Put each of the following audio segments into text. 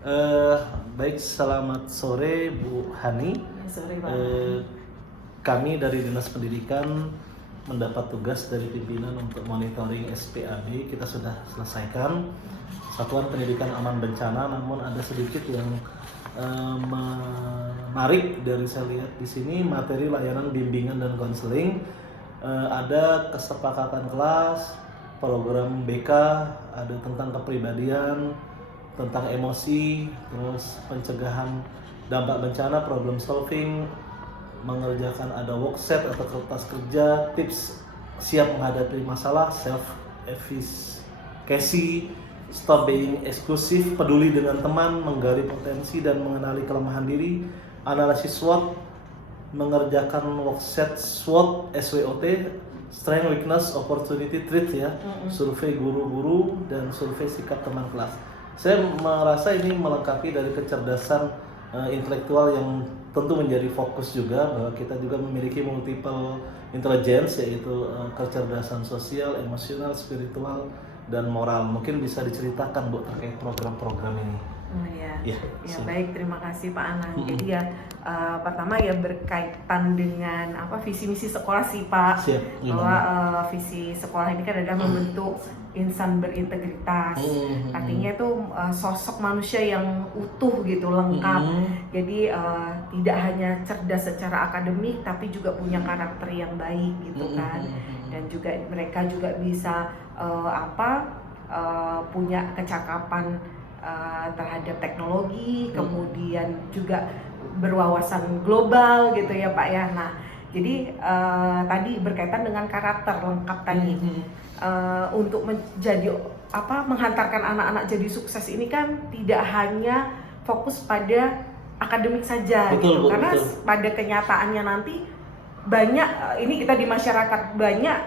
Eh, Baik, selamat sore Bu Hani. Ya, sore Pak. Kami dari Dinas Pendidikan mendapat tugas dari pimpinan untuk monitoring SPAD. Kita sudah selesaikan Satuan Pendidikan Aman Bencana, namun ada sedikit yang menarik dari saya lihat di sini materi layanan bimbingan dan konseling. Ada kesepakatan kelas, program BK, ada tentang kepribadian, tentang emosi, terus pencegahan dampak bencana, problem solving, mengerjakan ada workset atau kertas kerja, tips siap menghadapi masalah, self efficacy, stop being eksklusif, peduli dengan teman, menggali potensi dan mengenali kelemahan diri, analisis SWOT, mengerjakan workset SWOT, SWOT, strength, weakness, opportunity, threat ya, survei guru-guru dan survei sikap teman kelas. Saya merasa ini melengkapi dari kecerdasan intelektual yang tentu menjadi fokus juga, bahwa kita juga memiliki multiple intelligence, yaitu kecerdasan sosial, emosional, spiritual, dan moral. Mungkin bisa diceritakan Bu terkait program-program ini. Oh ya, Ya, baik, terima kasih Pak Anang. Jadi ya pertama ya berkaitan dengan visi misi sekolah sih Pak. Siap, Bahwa visi sekolah ini kan adalah membentuk insan berintegritas. Artinya itu sosok manusia yang utuh gitu, lengkap. Jadi tidak hanya cerdas secara akademik, tapi juga punya karakter yang baik gitu kan. Dan juga mereka juga bisa punya kecakapan terhadap teknologi, kemudian juga berwawasan global gitu ya Pak ya. Nah, jadi tadi berkaitan dengan karakter lengkap tadi. Untuk menjadi menghantarkan anak-anak jadi sukses ini kan tidak hanya fokus pada akademik saja, betul, gitu. Karena pada kenyataannya nanti banyak ini kita di masyarakat banyak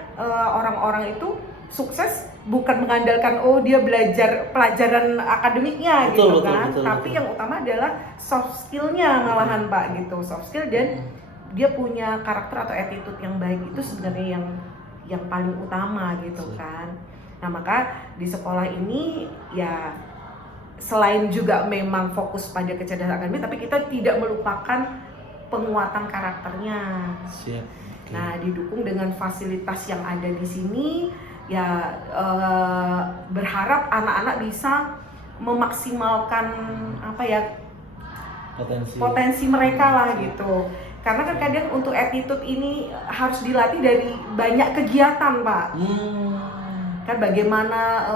orang-orang itu sukses bukan mengandalkan dia belajar pelajaran akademiknya gitu kan, tapi yang utama adalah soft skillnya malahan Pak gitu, soft skill dan dia punya karakter atau attitude yang baik, itu sebenarnya yang paling utama gitu kan. Nah maka di sekolah ini ya selain juga memang fokus pada kecerdasan akademik, tapi kita tidak melupakan penguatan karakternya. Siap. Nah didukung dengan fasilitas yang ada di sini. Ya berharap anak-anak bisa memaksimalkan potensi mereka lah gitu. Karena kan kadang untuk attitude ini harus dilatih dari banyak kegiatan Pak. Kan bagaimana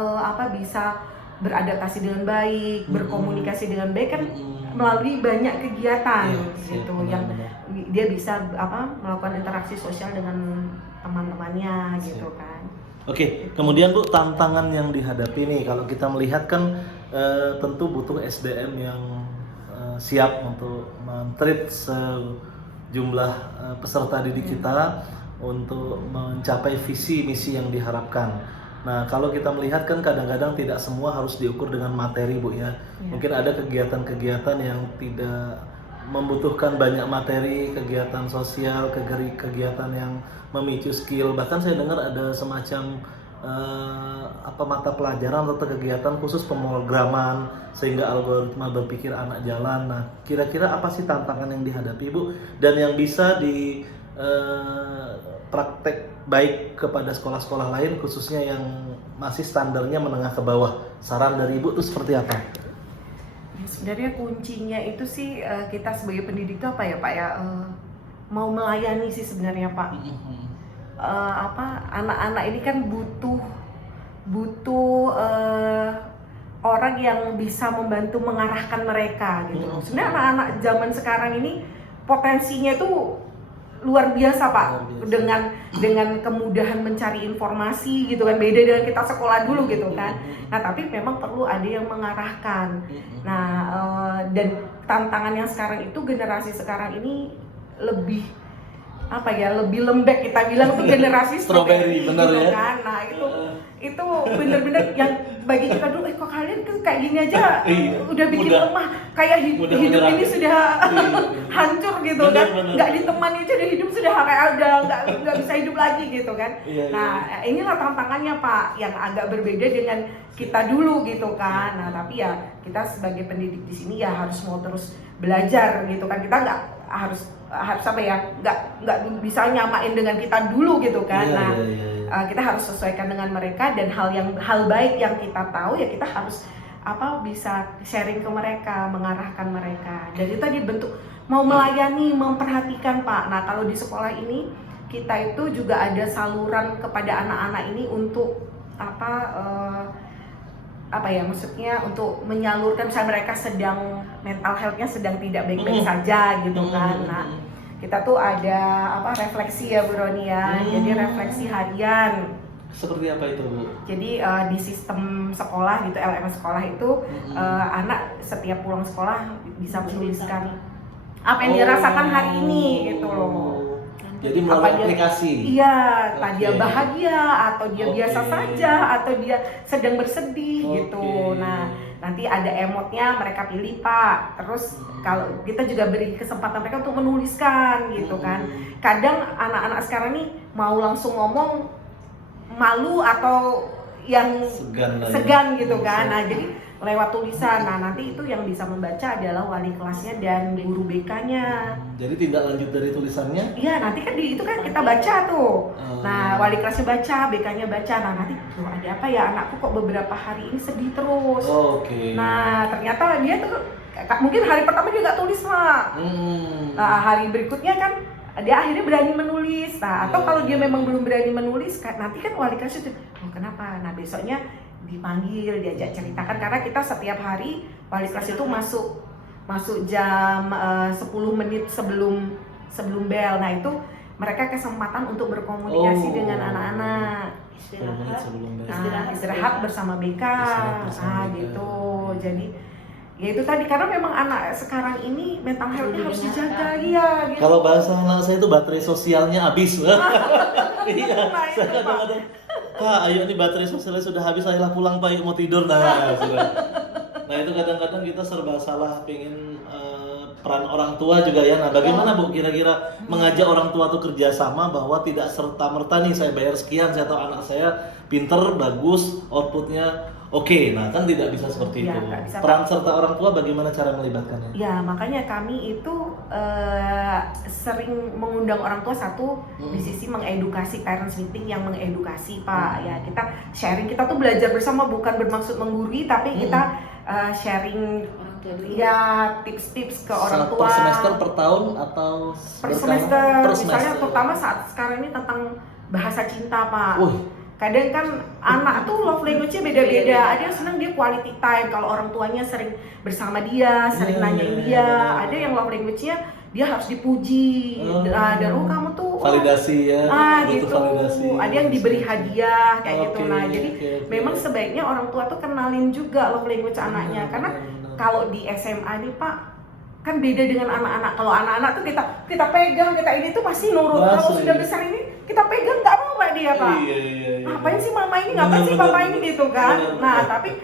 bisa beradaptasi dengan baik, berkomunikasi dengan baik kan melalui banyak kegiatan gitu yang dia bisa melakukan interaksi sosial dengan teman-temannya gitu kan. Oke, kemudian Bu, tantangan yang dihadapi nih, kalau kita melihat kan tentu butuh SDM yang siap untuk men-treat sejumlah peserta didik kita untuk mencapai visi misi yang diharapkan. Nah, kalau kita melihat kan kadang-kadang tidak semua harus diukur dengan materi Bu ya. Mungkin ada kegiatan-kegiatan yang tidak membutuhkan banyak materi, kegiatan sosial, kegiatan yang memicu skill. Bahkan saya dengar ada semacam mata pelajaran atau kegiatan khusus pemrograman sehingga algoritma berpikir anak jalan. Nah, kira-kira apa sih tantangan yang dihadapi Bu dan yang bisa di praktek baik kepada sekolah-sekolah lain khususnya yang masih standarnya menengah ke bawah? Saran dari Ibu itu seperti apa? Sebenarnya kuncinya itu sih kita sebagai pendidik itu Pak ya, mau melayani sih sebenarnya Pak. Anak-anak ini kan butuh orang yang bisa membantu mengarahkan mereka gitu. Sebenarnya anak-anak zaman sekarang ini potensinya itu luar biasa Pak, dengan kemudahan mencari informasi gitu kan, beda dengan kita sekolah dulu gitu kan. Nah tapi memang perlu ada yang mengarahkan. Nah dan tantangan yang sekarang itu, generasi sekarang ini lebih lebih lembek, kita bilang tuh generasi strawberry benar gitu ya kan. Nah itu itu bener-bener yang bagi kita dulu, kok kalian tuh kayak gini aja Iya, udah bikin mudah- lemah, kayak mudah hidup menyerah. ini sudah Iya. hancur gitu Bener, kan, bener. nggak ditemani aja udah hidup sudah kayak udah nggak bisa hidup lagi gitu kan. Iya, Nah inilah tantangannya Pak, yang agak berbeda dengan kita dulu gitu kan. Nah tapi ya kita sebagai pendidik di sini ya harus mau terus belajar gitu kan, kita nggak harus apa ya, nggak bisa nyamain dengan kita dulu gitu kan. Iya, Nah iya, iya, iya. kita harus sesuaikan dengan mereka, dan hal baik yang kita tahu ya kita harus bisa sharing ke mereka, mengarahkan mereka. Dan itu tadi bentuk mau melayani, memperhatikan Pak. Nah kalau di sekolah ini kita itu juga ada saluran kepada anak-anak ini untuk maksudnya untuk menyalurkan, misalnya mereka sedang mental health-nya sedang tidak baik-baik saja gitu kan. Nah kita tuh ada refleksi ya Bu Roni ya, jadi refleksi harian. Seperti apa itu Bu? Jadi di sistem sekolah gitu, LMS sekolah itu anak setiap pulang sekolah bisa menuliskan apa yang dirasakan hari ini gitu loh. Jadi Apa melalui dia- aplikasi. Iya, entah Oke. dia bahagia atau dia Oke. biasa saja atau dia sedang bersedih Oke. gitu. Nah, nanti ada emotnya mereka pilih Pak. Terus kalau kita juga beri kesempatan mereka untuk menuliskan gitu kan. Kadang anak-anak sekarang nih mau langsung ngomong malu atau yang segan gitu kan. Nah, jadi lewat tulisan. Nah, nanti itu yang bisa membaca adalah wali kelasnya dan guru BK-nya. Jadi tindak lanjut dari tulisannya? Iya, nanti kan itu kan kita baca tuh. Nah, wali kelasnya baca, BK-nya baca. Nah, nanti loh ada apa ya, anakku kok beberapa hari ini sedih terus. Oke. Nah, ternyata dia tuh mungkin hari pertama dia nggak tulis Pak. Nah, hari berikutnya kan dia akhirnya berani menulis. Nah, atau kalau dia memang belum berani menulis, nanti kan wali kelas itu, oh kenapa? Nah, besoknya dipanggil, diajak ceritakan, karena kita setiap hari wali kelas itu masuk jam 10 menit sebelum bel. Nah, itu mereka kesempatan untuk berkomunikasi dengan anak-anak. Istirahat bersama BK. Gitu. Jadi ya itu tadi, karena memang anak sekarang ini mental health-nya harus dijaga ya gitu. Kalau bahasa anak saya itu baterai sosialnya habis. Iya, saya kadang-kadang, Kak, ayo nih baterai sosialnya sudah habis, ayolah pulang Pak, yuk mau tidur. Nah, sudah. Nah itu kadang-kadang kita serba salah, pengen peran orang tua juga ya. Nah bagaimana Bu kira-kira mengajak orang tua tuh kerjasama, bahwa tidak serta-merta nih saya bayar sekian, saya tahu anak saya pinter, bagus, outputnya oke. Nah kan tidak bisa seperti Ya, itu. nggak bisa, Peran serta orang tua bagaimana cara melibatkannya? Ya, makanya kami itu sering mengundang orang tua, satu di sisi mengedukasi, parents meeting yang mengedukasi Pak. Ya, kita sharing, kita tuh belajar bersama, bukan bermaksud menggurui, tapi kita sharing ya tips-tips ke orang tua. Per semester, per tahun, atau Per berkala? semester, Per misalnya semester. terutama saat sekarang ini tentang bahasa cinta Pak. Wih. Kadang kan anak tuh love language-nya beda-beda. Ada yang senang dia quality time, kalau orang tuanya sering bersama dia, sering nanyain dia. Ada yang love language-nya dia harus dipuji. Dan kamu tuh validasi ya. Butuh gitu. validasi. Ada yang diberi hadiah kayak gitu. Oke, Nah, jadi oke. memang sebaiknya orang tua tuh kenalin juga love language anaknya. Karena kalau di SMA nih Pak, kan beda dengan anak-anak. Kalau anak-anak tuh kita pegang, kita ini tuh pasti nurut. Kalau sudah besar ini kita pegang nggak mau Pak dia Pak. Iya. Ngapain sih mama ini, ngapain sih papa ini gitu kan. Nah tapi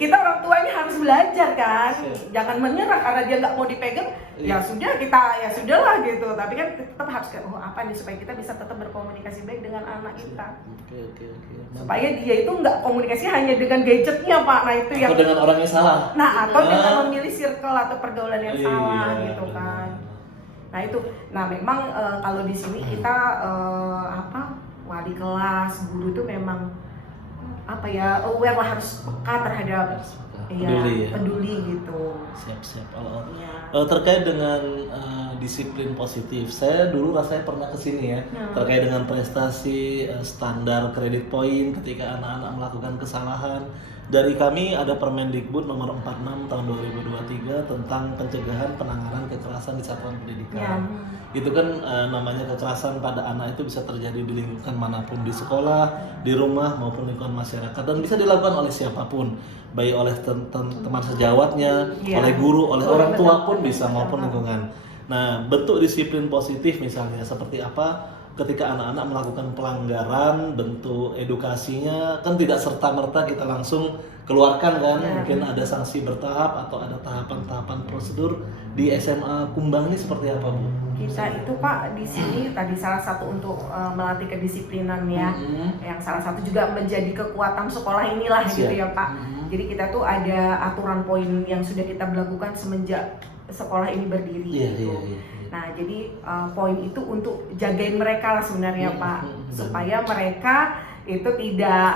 kita orang tua ini harus belajar kan, jangan menyerah karena dia nggak mau dipegang. Ya sudah, kita ya sudahlah gitu. Tapi kan tetap harus apa nih, supaya kita bisa tetap berkomunikasi baik dengan anak kita. Oke. Supaya dia itu nggak komunikasi hanya dengan gadgetnya Pak. Nah itu yang Atau dengan orang yang salah. Nah, atau dengan memilih circle atau pergaulan yang salah gitu kan. Nah itu, memang kalau di sini kita wali kelas, guru itu memang aware lah, harus peka terhadap peduli gitu. Siap. Ya. Terkait dengan disiplin positif, saya dulu rasanya pernah kesini ya, terkait dengan prestasi, standar kredit poin ketika anak-anak melakukan kesalahan. Dari kami ada Permendikbud nomor 46 tahun 2023 tentang pencegahan penanganan kekerasan di satuan pendidikan. Itu kan namanya kekerasan pada anak itu bisa terjadi di lingkungan manapun, di sekolah, di rumah maupun lingkungan masyarakat, dan bisa dilakukan oleh siapapun, baik oleh teman sejawatnya, oleh guru, oleh orang tua pun bisa, maupun lingkungan. Nah, bentuk disiplin positif misalnya seperti apa? ketika anak-anak melakukan pelanggaran, bentuk edukasinya kan tidak serta-merta kita langsung keluarkan kan, mungkin ada sanksi bertahap atau ada tahapan-tahapan prosedur. Di SMA Kumbang ini seperti apa, Bu? Kita itu Pak di sini tadi salah satu untuk melatih kedisiplinan ya, yang salah satu juga menjadi kekuatan sekolah inilah gitu ya Pak. Jadi kita tuh ada aturan poin yang sudah kita berlakukan semenjak sekolah ini berdiri gitu. Nah jadi poin itu untuk jagain mereka lah sebenarnya Pak, supaya mereka itu tidak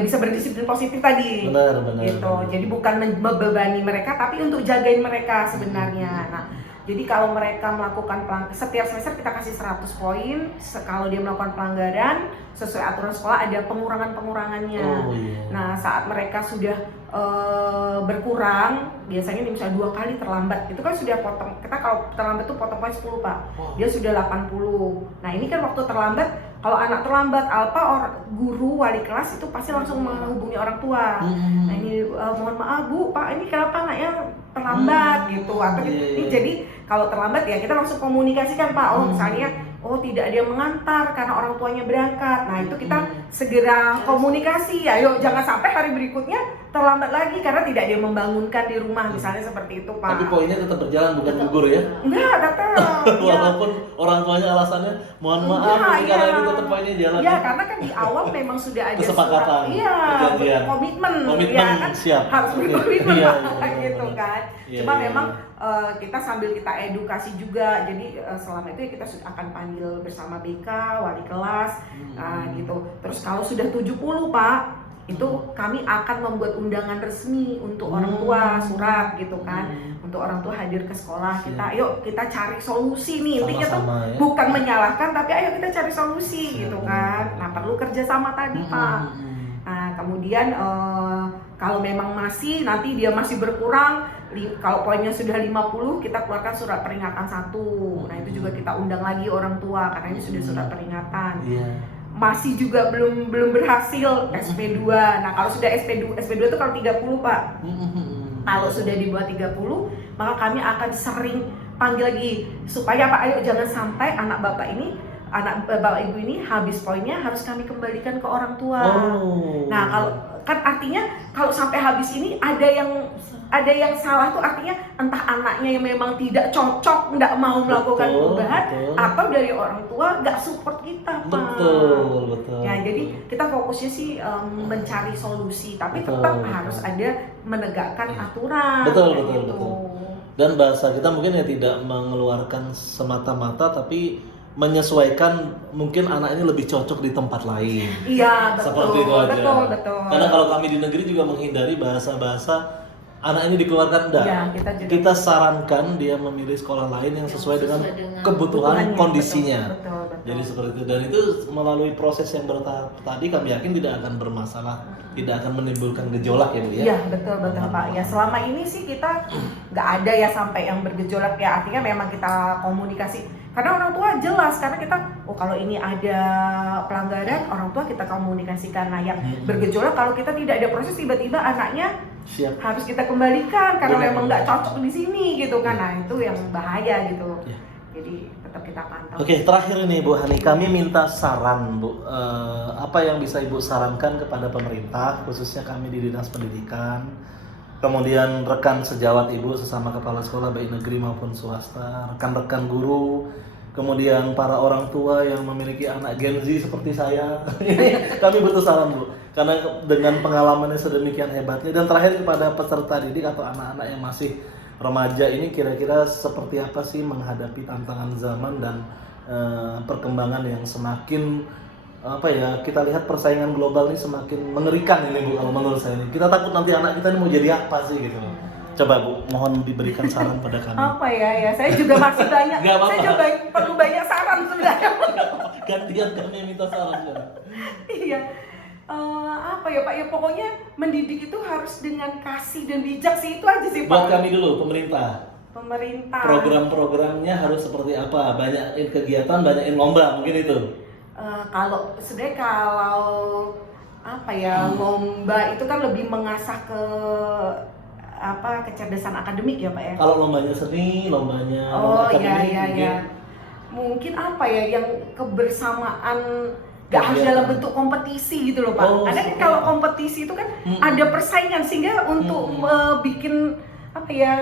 bisa berdisiplin positif tadi. Benar. Gitu. Jadi bukan membebani mereka, tapi untuk jagain mereka sebenarnya. Nah, jadi kalau mereka melakukan setiap semester kita kasih 100 poin. Kalau dia melakukan pelanggaran sesuai aturan sekolah ada pengurangannya. Nah, saat mereka sudah berkurang, biasanya misalnya 2 kali terlambat, itu kan sudah potong. Kita kalau terlambat tuh potong poin 10 Pak. Dia sudah 80. Nah ini kan waktu terlambat, kalau anak terlambat, guru wali kelas itu pasti langsung menghubungi orang tua. Nah ini mohon maaf Bu, Pak ini kenapa anaknya terlambat gitu. Atau ini jadi kalau terlambat ya kita langsung komunikasikan Pak. Misalnya tidak ada yang mengantar karena orang tuanya berangkat. Nah itu kita segera komunikasi. Ayo jangan sampai hari berikutnya terlambat lagi karena tidak ada yang membangunkan di rumah misalnya seperti itu Pak. Tapi poinnya tetap berjalan bukan gugur ya? Enggak, tetap. Walaupun orang tuanya alasannya mohon maaf karena ini tetap poinnya jalan. Ya karena kan di awal memang sudah ada kesepakatan, perjanjian, komitmen ya kan siap. Harus berkomitmen gitu kan. Cuma iya. memang kita sambil kita edukasi juga, jadi selama itu ya kita akan panggil bersama BK, wali kelas, gitu. Terus kalau sudah 70 Pak, itu kami akan membuat undangan resmi untuk orang tua, surat gitu kan, untuk orang tua hadir ke sekolah. Yuk kita cari solusi nih, intinya tuh bukan menyalahkan, tapi ayo kita cari solusi gitu kan. Nah perlu kerjasama tadi Pak. Nah kemudian kalau memang nanti dia masih berkurang, kalau poinnya sudah 50 kita keluarkan surat peringatan 1. Nah itu juga kita undang lagi orang tua karena ini sudah surat peringatan. Masih juga belum berhasil SP2. Nah kalau sudah SP2 itu kalau 30 Pak. Kalau sudah di bawah 30 maka kami akan sering panggil lagi supaya Pak ayo jangan sampai anak bapak ibu ini habis poinnya harus kami kembalikan ke orang tua. Nah kalau kan artinya kalau sampai habis ini ada yang salah tuh artinya entah anaknya yang memang tidak cocok, nggak mau melakukan perubahan, atau dari orang tua nggak support kita Pak. Betul. Ya jadi kita fokusnya sih mencari solusi, tapi tetap harus ada menegakkan aturan. Betul. Dan bahasa kita mungkin ya tidak mengeluarkan semata-mata, tapi menyesuaikan mungkin anak ini lebih cocok di tempat lain. Iya, betul. Seperti itu aja. Betul. Karena kalau kami di negeri juga menghindari bahasa-bahasa anak ini dikeluarkan enggak. Ya, kita sarankan dia memilih sekolah lain yang sesuai dengan kebutuhan kondisinya. Betul. Jadi seperti itu, dan itu melalui proses yang bertahap tadi kami yakin tidak akan bermasalah, tidak akan menimbulkan gejolak ya Bu ya. Iya, betul Pak. Ya selama ini sih kita nggak ada ya sampai yang bergejolak ya, artinya memang kita komunikasi. Karena orang tua jelas, karena kita kalau ini ada pelanggaran, orang tua kita komunikasikan. Nah yang bergejolak kalau kita tidak ada proses, tiba-tiba anaknya harus kita kembalikan karena memang nggak cocok di sini gitu kan. Nah itu yang bahaya gitu. Jadi tetap kita pantau. Oke, terakhir ini Bu Hani, kami minta saran Bu, apa yang bisa Ibu sarankan kepada pemerintah, khususnya kami di Dinas Pendidikan, kemudian rekan sejawat Ibu sesama kepala sekolah baik negeri maupun swasta, rekan-rekan guru, kemudian para orang tua yang memiliki anak Gen Z seperti saya. Kami butuh saran Bu, karena dengan pengalamannya sedemikian hebatnya. Dan terakhir kepada peserta didik atau anak-anak yang masih remaja ini, kira-kira seperti apa sih menghadapi tantangan zaman dan perkembangan yang semakin kita lihat persaingan global ini semakin mengerikan ini Bu, kalau menurut saya ini. Kita takut nanti anak kita ini mau jadi apa sih gitu. Coba Bu, mohon diberikan saran pada kami. Saya juga masih banyak. Saya juga perlu banyak saran sebenarnya. Gantian kami minta saran. Iya. Pak ya pokoknya mendidik itu harus dengan kasih dan bijak sih, itu aja sih Pak. Buat kami dulu pemerintah. Program-programnya harus seperti apa? Banyakin kegiatan, banyakin lomba mungkin itu. Kalau lomba itu kan lebih mengasah ke kecerdasan akademik ya Pak ya. Kalau lombanya seni, lombanya iya. mungkin apa ya, yang kebersamaan gak harus Kegiatan. dalam bentuk kompetisi gitu loh Pak. Oh, Karena kan seperti kalau itu. kompetisi itu kan ada persaingan, sehingga untuk bikin apa ya,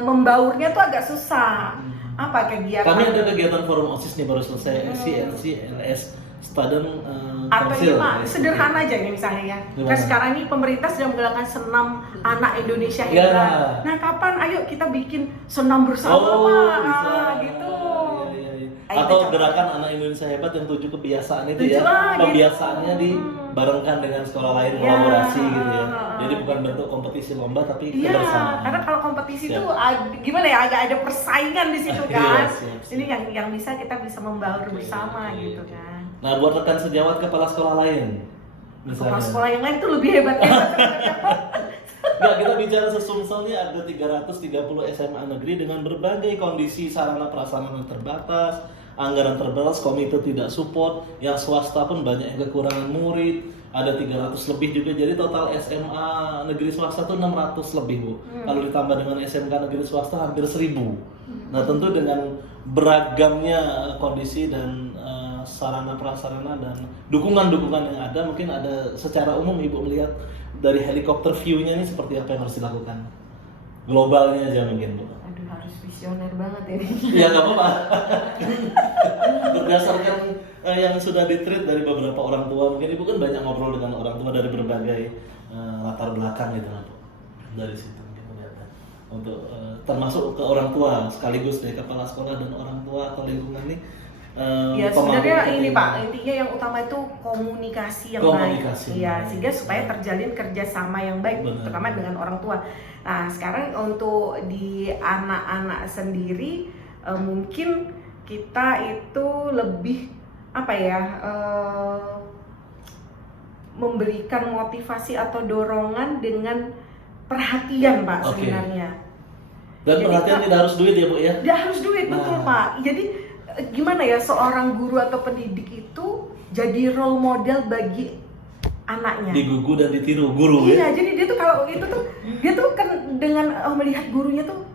membaurnya tuh agak susah. Apa kegiatan? Kami ada kegiatan forum OSIS nih baru selesai, SCNC, LS, Student Atau Council. ini Pak, sederhana aja nih misalnya ya. Kan Gimana? sekarang ini pemerintah sedang menggalakkan senam anak Indonesia Ya. hebat. Nah kapan ayo kita bikin senam bersama Pak? bisa. Nah, gitu. Iya, iya. Ayo, Atau kita gerakan anak Indonesia hebat yang 7 kebiasaan itu 7, ya. gitu. Pembiasaannya dibarengkan dengan sekolah lain, Ya. kolaborasi gitu ya. Jadi bukan bentuk kompetisi lomba tapi Iya, kebersamaan. karena kalau kompetisi Siap. itu gimana ya, agak ada persaingan di situ Iya, kan. siap. Ini yang bisa kita bisa membaur bersama Oke, gitu oke. kan. Nah, buat rekan sejawat kepala sekolah lain, Kepala misalnya. sekolah yang lain tuh lebih hebat. Nggak, kita bicara sesumsel nih ada 330 SMA negeri dengan berbagai kondisi sarana prasarana terbatas, anggaran terbatas, komite tidak support, yang swasta pun banyak yang kekurangan murid, ada 300 lebih juga, jadi total SMA negeri swasta tuh 600 lebih Bu. Kalau ditambah dengan SMK negeri swasta hampir 1000. Nah tentu dengan beragamnya kondisi dan sarana prasarana dan dukungan-dukungan yang ada, mungkin ada secara umum Ibu melihat dari helikopter view-nya ini seperti apa yang harus dilakukan globalnya aja mungkin Bu. Aduh, harus visioner banget ya. Ya nggak apa-apa. Berdasarkan yang sudah di-treat dari beberapa orang tua, mungkin Ibu kan banyak ngobrol dengan orang tua dari berbagai latar belakang gitu Bu. Dari situ mungkin melihatnya. Untuk termasuk ke orang tua sekaligus dari kepala sekolah dan orang tua atau lingkungan nih. Ya pemangku sebenarnya ini kepentingan. Pak, intinya yang utama itu komunikasi yang Komunikasi. baik. Iya, sehingga supaya terjalin kerjasama yang baik, Benar. terutama dengan orang tua. Nah sekarang untuk di anak-anak sendiri, mungkin kita itu lebih apa ya, memberikan motivasi atau dorongan dengan perhatian Pak. Oke. Sebenarnya. Dan Jadi, perhatian Kak, tidak harus duit ya Bu ya. dia harus duit, betul Nah. Pak. Jadi gimana ya, seorang guru atau pendidik itu jadi role model bagi anaknya. Digugu dan ditiru guru Iya, ya. jadi dia tuh kalau itu tuh dia tuh kan dengan melihat gurunya tuh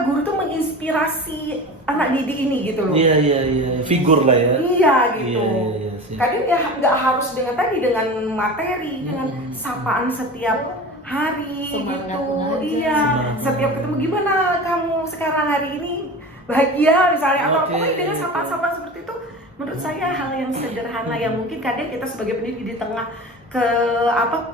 guru tuh menginspirasi anak didik ini gitu loh. Iya iya iya, figur lah ya. Iya gitu. Iya, siap. Kadang ya nggak harus dengan materi, dengan sapaan setiap hari Semangat gitu. mengajar. Iya, Semangat setiap ketemu, mengajar. gimana kamu sekarang hari ini, bahagia misalnya, atau Oke, pokoknya dengan gitu. sapaan-sapaan seperti itu. Menurut saya hal yang sederhana yang mungkin kadang kita sebagai pendidik di tengah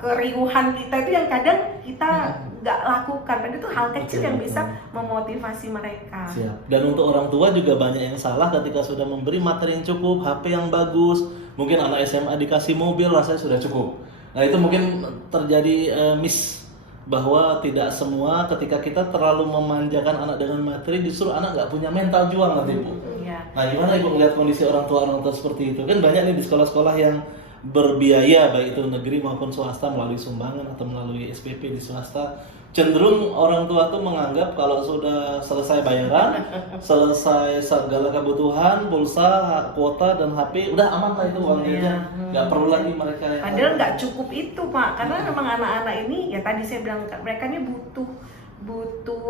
keriuhan kita itu yang kadang kita nggak lakukan, dan itu hal kecil Betul, yang betul. bisa memotivasi mereka. Siap. Dan untuk orang tua juga banyak yang salah ketika sudah memberi materi yang cukup, HP yang bagus. Mungkin anak SMA dikasih mobil rasanya sudah cukup. Nah itu mungkin terjadi miss, bahwa tidak semua ketika kita terlalu memanjakan anak dengan materi, justru anak nggak punya mental juang nanti Bu. Iya. Nah gimana Ibu melihat kondisi orang tua seperti itu? Kan banyak nih di sekolah-sekolah yang berbiaya, baik itu negeri maupun swasta, melalui sumbangan atau melalui SPP di swasta. Cenderung orang tua tuh menganggap kalau sudah selesai bayaran, selesai segala kebutuhan, pulsa, kuota, dan HP, udah aman lah itu uangnya aja. Nggak perlu lagi mereka yang Padahal nggak cukup itu Pak, karena memang anak-anak ini ya tadi saya bilang, mereka ini butuh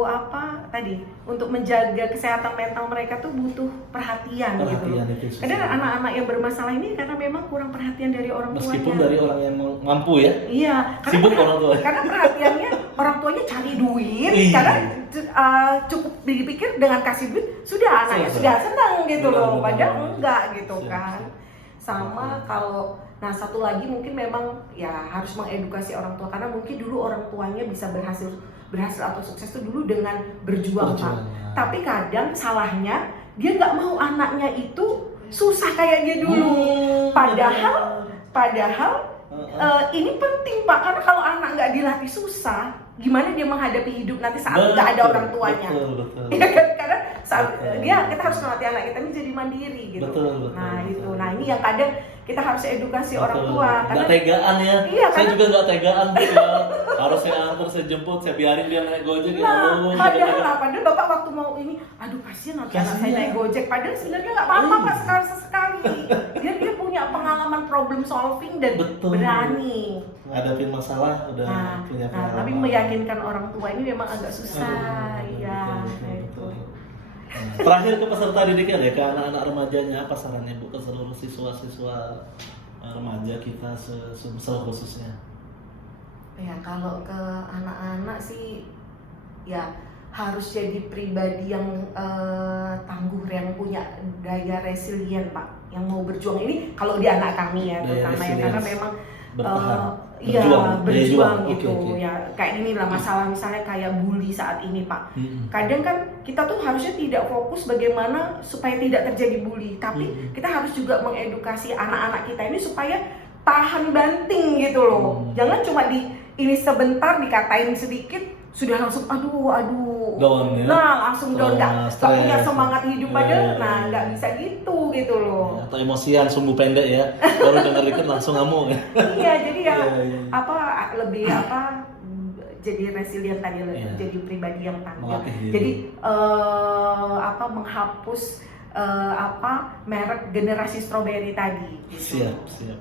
apa tadi, untuk menjaga kesehatan mental mereka tuh butuh perhatian gitu loh. perhatian itu susah. Kadang anak-anak yang bermasalah ini karena memang kurang perhatian dari orang tuanya. Meskipun dari orang yang mampu ya, Iya, sibuk orang tua. karena perhatiannya orang tuanya cari duit, Iya. karena cukup dipikir dengan kasih duit sudah anaknya Selesai. sudah senang gitu Benar, loh, benar, padahal benar. enggak gitu Siap, kan. siap. Sama kalau satu lagi mungkin memang ya harus mengedukasi orang tua, karena mungkin dulu orang tuanya bisa berhasil atau sukses itu dulu dengan berjuang Pak. Tapi kadang salahnya dia nggak mau anaknya itu susah kayak dia dulu. Padahal ini penting Pak, karena kalau anak nggak dilatih susah, gimana dia menghadapi hidup nanti saat nggak ada orang tuanya? Betul. Ya kan, karena saat Betul. kita harus melatih anak kita ini jadi mandiri gitu. Betul, Nah betul. itu, nah ini yang kadang kita harus edukasi orang Betul. tua, Nggak karena tegaan ya. Iya, Saya karena- juga nggak tegaan tuh ya. Harus saya antar, saya jemput, saya biarin dia naik gojek ya Allah. padahal bapak waktu mau ini, aduh kasihan nanti anak saya Kasihan. naik gojek, padahal sebenarnya nggak apa-apa Iya. Pak, sekali dia punya pengalaman problem solving dan Betul. berani. Ngadapin masalah udah punya Tapi pengalaman. meyakinkan orang tua ini memang agak susah. Aduh, Iya, betul, nah itu. betul. Nah, terakhir ke peserta didiknya deh, ke anak-anak remajanya, apa sarannya Bu ke seluruh siswa-siswa remaja kita Sumsel khususnya? Ya kalau ke anak-anak sih ya harus jadi pribadi yang tangguh, yang punya daya resilient Pak, yang mau berjuang. Ini kalau di anak kami ya Daya terutama ya, karena resilience. memang Bertahan, iya berjuang, daya berjuang juang. gitu Oke, oke. ya. Kayak inilah masalah misalnya kayak bully saat ini Pak. Mm-mm. Kadang kan kita tuh harusnya tidak fokus bagaimana supaya tidak terjadi bully, tapi kita harus juga mengedukasi anak-anak kita ini supaya tahan banting gitu loh. Jangan cuma ini sebentar dikatain sedikit sudah langsung aduh Down ya. nah langsung down, nggak punya stres. semangat hidup Iya, padahal. iya, Nah iya. nggak bisa gitu loh. Atau emosian sumbu pendek ya, baru denger dikit langsung ngamuk ya. Iya jadi ya Iya, iya. lebih jadi resilient tadi, Iya. jadi pribadi yang tangguh. Melatih diri. Jadi menghapus merek generasi strawberry tadi gitu. Siap.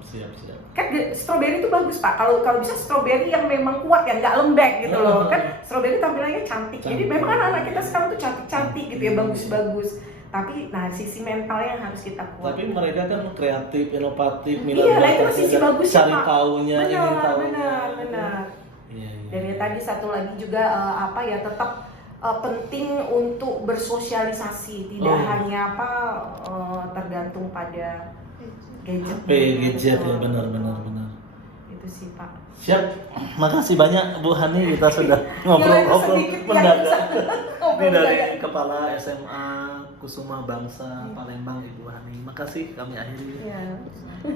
Kan strawberry itu bagus Pak, kalau bisa strawberry yang memang kuat, yang nggak lembek gitu loh. Kan strawberry tampilannya cantik, jadi memang anak-anak kita sekarang tuh cantik-cantik gitu ya, bagus-bagus. Tapi nah sisi mentalnya yang harus kita kuat. Tapi mereka kan kreatif, inovatif, Iya, nah itu sisi bagusnya cari Pak. taunya, ingin tahunya. Benar. Iya. Dan ya tadi satu lagi juga tetap penting untuk bersosialisasi, tidak hanya tergantung pada gadget. gadget ya, benar. Itu sih Pak. Siap, makasih banyak Bu Hani, kita sudah ngobrol-ngobrol mendadak. Ini dari Kepala SMA Kusuma Bangsa Palembang Ibu Hani. Makasih, kami akhiri. Iya.